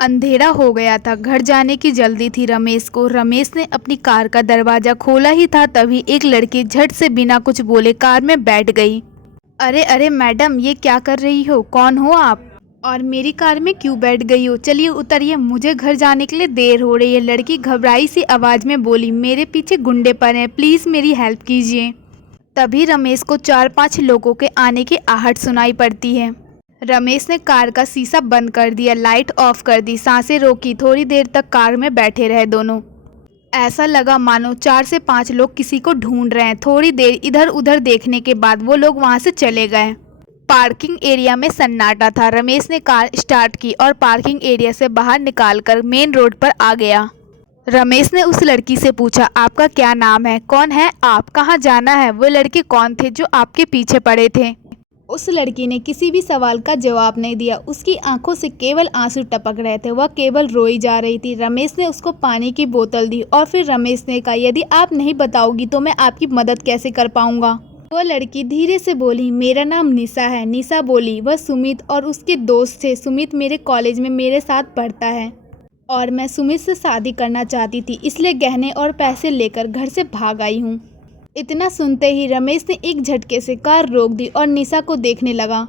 अंधेरा हो गया था, घर जाने की जल्दी थी रमेश को। रमेश ने अपनी कार का दरवाज़ा खोला ही था, तभी एक लड़की झट से बिना कुछ बोले कार में बैठ गई। अरे अरे मैडम, ये क्या कर रही हो? कौन हो आप? और मेरी कार में क्यों बैठ गई हो? चलिए उतरिए, मुझे घर जाने के लिए देर हो रही है। लड़की घबराई सी आवाज़ में बोली, मेरे पीछे गुंडे पड़े हैं, प्लीज़ मेरी हेल्प कीजिए। तभी रमेश को 4-5 लोगों के आने की आहट सुनाई पड़ती है। रमेश ने कार का शीशा बंद कर दिया, लाइट ऑफ कर दी, सांसें रोकी। थोड़ी देर तक कार में बैठे रहे दोनों। ऐसा लगा मानो 4 से 5 लोग किसी को ढूंढ रहे हैं। थोड़ी देर इधर उधर देखने के बाद वो लोग वहां से चले गए। पार्किंग एरिया में सन्नाटा था। रमेश ने कार स्टार्ट की और पार्किंग एरिया से बाहर निकालकर मेन रोड पर आ गया। रमेश ने उस लड़की से पूछा, आपका क्या नाम है? कौन है आप? कहाँ जाना है? वो लड़के कौन थे जो आपके पीछे पड़े थे? उस लड़की ने किसी भी सवाल का जवाब नहीं दिया। उसकी आंखों से केवल आंसू टपक रहे थे, वह केवल रोई जा रही थी। रमेश ने उसको पानी की बोतल दी और फिर रमेश ने कहा, यदि आप नहीं बताओगी तो मैं आपकी मदद कैसे कर पाऊंगा? वो लड़की धीरे से बोली, मेरा नाम निशा है। निशा बोली, वह सुमित और उसके दोस्त थे। सुमित मेरे कॉलेज में मेरे साथ पढ़ता है और मैं सुमित से शादी करना चाहती थी, इसलिए गहने और पैसे लेकर घर से भाग आई हूँ। इतना सुनते ही रमेश ने एक झटके से कार रोक दी और निशा को देखने लगा।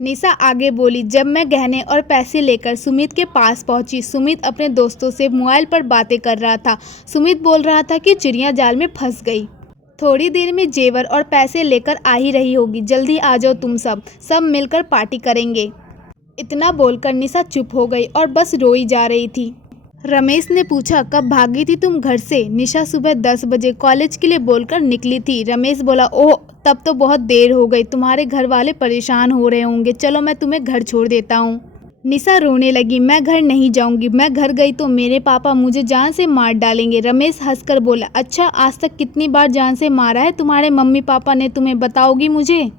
निशा आगे बोली, जब मैं गहने और पैसे लेकर सुमित के पास पहुंची, सुमित अपने दोस्तों से मोबाइल पर बातें कर रहा था। सुमित बोल रहा था कि चिड़िया जाल में फंस गई, थोड़ी देर में जेवर और पैसे लेकर आ ही रही होगी, जल्दी आ जाओ तुम सब मिलकर पार्टी करेंगे। इतना बोलकर निशा चुप हो गई और बस रोई जा रही थी। रमेश ने पूछा, कब भागी थी तुम घर से? निशा सुबह 10 बजे कॉलेज के लिए बोलकर निकली थी। रमेश बोला, ओह तब तो बहुत देर हो गई, तुम्हारे घर वाले परेशान हो रहे होंगे, चलो मैं तुम्हें घर छोड़ देता हूँ। निशा रोने लगी, मैं घर नहीं जाऊंगी, मैं घर गई तो मेरे पापा मुझे जान से मार डालेंगे। रमेश हंसकर बोला, अच्छा आज तक कितनी बार जान से मारा है तुम्हारे मम्मी पापा ने तुम्हें, बताओगी मुझे?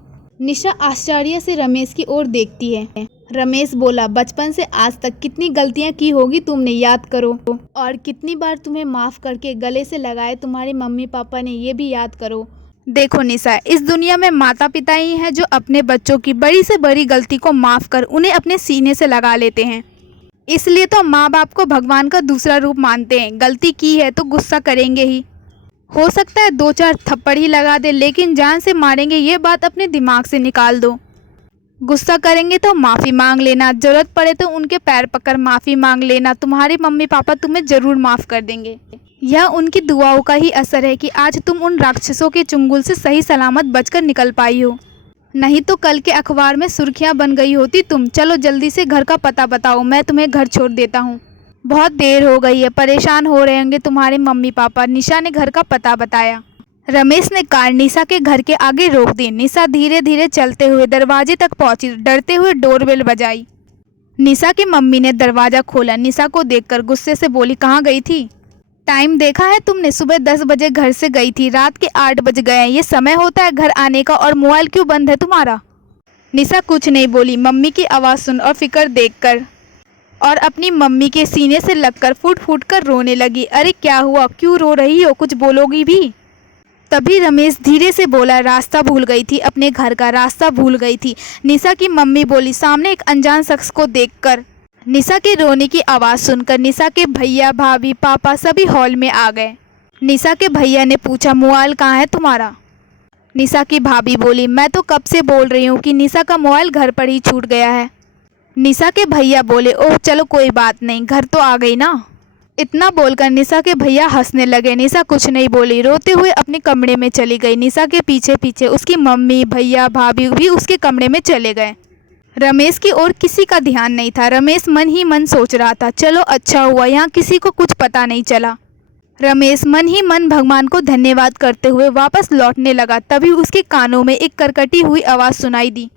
निशा आश्चर्य से रमेश की ओर देखती है। रमेश बोला, बचपन से आज तक कितनी गलतियां की होगी तुमने, याद करो, और कितनी बार तुम्हें माफ़ करके गले से लगाए तुम्हारे मम्मी पापा ने, ये भी याद करो। देखो निशा, इस दुनिया में माता पिता ही हैं जो अपने बच्चों की बड़ी से बड़ी गलती को माफ़ कर उन्हें अपने सीने से लगा लेते हैं। इसलिए तो माँ बाप को भगवान का दूसरा रूप मानते हैं। गलती की है तो गुस्सा करेंगे ही, हो सकता है 2-4 थप्पड़ ही लगा दे, लेकिन जान से मारेंगे ये बात अपने दिमाग से निकाल दो। गुस्सा करेंगे तो माफ़ी मांग लेना, ज़रूरत पड़े तो उनके पैर पकड़ माफ़ी मांग लेना, तुम्हारे मम्मी पापा तुम्हें ज़रूर माफ़ कर देंगे। यह उनकी दुआओं का ही असर है कि आज तुम उन राक्षसों के चुंगल से सही सलामत बचकर निकल पाई हो, नहीं तो कल के अखबार में सुर्खियां बन गई होती तुम। चलो जल्दी से घर का पता बताओ, मैं तुम्हें घर छोड़ देता हूँ, बहुत देर हो गई है, परेशान हो रहे होंगे तुम्हारे मम्मी पापा। निशा ने घर का पता बताया। रमेश ने कार निशा के घर के आगे रोक दी। निशा धीरे धीरे चलते हुए दरवाजे तक पहुंची, डरते हुए डोरबेल बजाई। निशा की मम्मी ने दरवाज़ा खोला। निशा को देखकर गुस्से से बोली, कहाँ गई थी? टाइम देखा है तुमने? सुबह 10 बजे घर से गई थी, रात के 8 बज गए हैं, ये समय होता है घर आने का? और मोबाइल क्यों बंद है तुम्हारा? निशा कुछ नहीं बोली, मम्मी की आवाज़ सुन और फिक्र देखकर और अपनी मम्मी के सीने से लगकर फूट फूट कर रोने लगी। अरे क्या हुआ, क्यों रो रही हो, कुछ बोलोगी भी? तभी रमेश धीरे से बोला, रास्ता भूल गई थी, अपने घर का रास्ता भूल गई थी। निशा की मम्मी बोली, सामने एक अनजान शख्स को देखकर। निशा के रोने की आवाज़ सुनकर निशा के भैया भाभी पापा सभी हॉल में आ गए। निशा के भैया ने पूछा, मोबाइल कहाँ है तुम्हारा? निशा की भाभी बोली, मैं तो कब से बोल रही हूँ कि निशा का मोबाइल घर पर ही छूट गया है। निशा के भैया बोले, ओह चलो कोई बात नहीं, घर तो आ गई ना। इतना बोलकर निशा के भैया हंसने लगे। निशा कुछ नहीं बोली, रोते हुए अपने कमरे में चली गई। निशा के पीछे पीछे उसकी मम्मी भैया भाभी भी उसके कमरे में चले गए। रमेश की ओर किसी का ध्यान नहीं था। रमेश मन ही मन सोच रहा था, चलो अच्छा हुआ यहाँ किसी को कुछ पता नहीं चला। रमेश मन ही मन भगवान को धन्यवाद करते हुए वापस लौटने लगा। तभी उसके कानों में एक करकटी हुई आवाज़ सुनाई दी,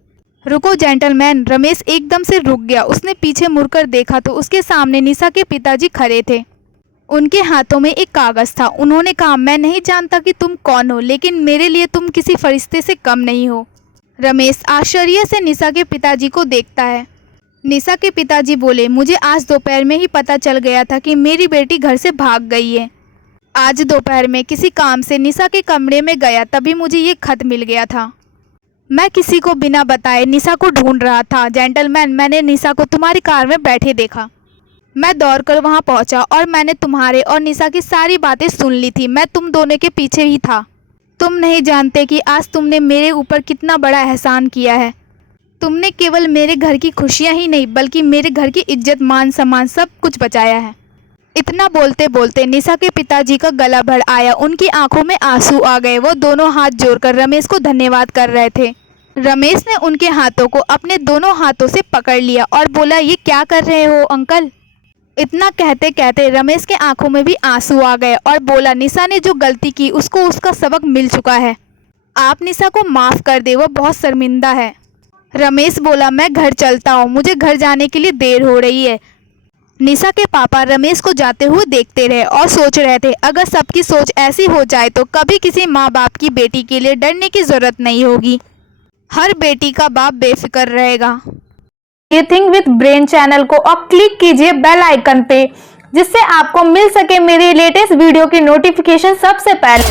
रुको जेंटलमैन। रमेश एकदम से रुक गया। उसने पीछे मुड़कर देखा तो उसके सामने निशा के पिताजी खड़े थे। उनके हाथों में एक कागज़ था। उन्होंने कहा, मैं नहीं जानता कि तुम कौन हो, लेकिन मेरे लिए तुम किसी फरिश्ते से कम नहीं हो। रमेश आश्चर्य से निशा के पिताजी को देखता है। निशा के पिताजी बोले, मुझे आज दोपहर में ही पता चल गया था कि मेरी बेटी घर से भाग गई है। आज दोपहर में किसी काम से निशा के कमरे में गया, तभी मुझे ये खत मिल गया था। मैं किसी को बिना बताए निशा को ढूंढ रहा था। जेंटलमैन, मैंने निशा को तुम्हारी कार में बैठे देखा। मैं दौड़कर वहां पहुंचा और मैंने तुम्हारे और निशा की सारी बातें सुन ली थी। मैं तुम दोनों के पीछे ही था। तुम नहीं जानते कि आज तुमने मेरे ऊपर कितना बड़ा एहसान किया है। तुमने केवल मेरे घर की खुशियां ही नहीं बल्कि मेरे घर की इज्जत मान सम्मान सब कुछ बचाया है। इतना बोलते बोलते निशा के पिताजी का गला भर आया। उनकी आंखों में आंसू आ गए। वो दोनों हाथ जोड़कर रमेश को धन्यवाद कर रहे थे। रमेश ने उनके हाथों को अपने दोनों हाथों से पकड़ लिया और बोला, ये क्या कर रहे हो अंकल। इतना कहते कहते रमेश के आंखों में भी आंसू आ गए और बोला, निशा ने जो गलती की उसको उसका सबक मिल चुका है। आप निशा को माफ़ कर दे, वो बहुत शर्मिंदा है। रमेश बोला, मैं घर चलता हूँ, मुझे घर जाने के लिए देर हो रही है। निशा के पापा रमेश को जाते हुए देखते रहे और सोच रहे थे, अगर सबकी सोच ऐसी हो जाए तो कभी किसी माँ बाप की बेटी के लिए डरने की ज़रूरत नहीं होगी। हर बेटी का बाप बेफिक्र रहेगा। ये थिंक विद ब्रेन चैनल को और क्लिक कीजिए बेल आइकन पे, जिससे आपको मिल सके मेरी लेटेस्ट वीडियो की नोटिफिकेशन सबसे पहले।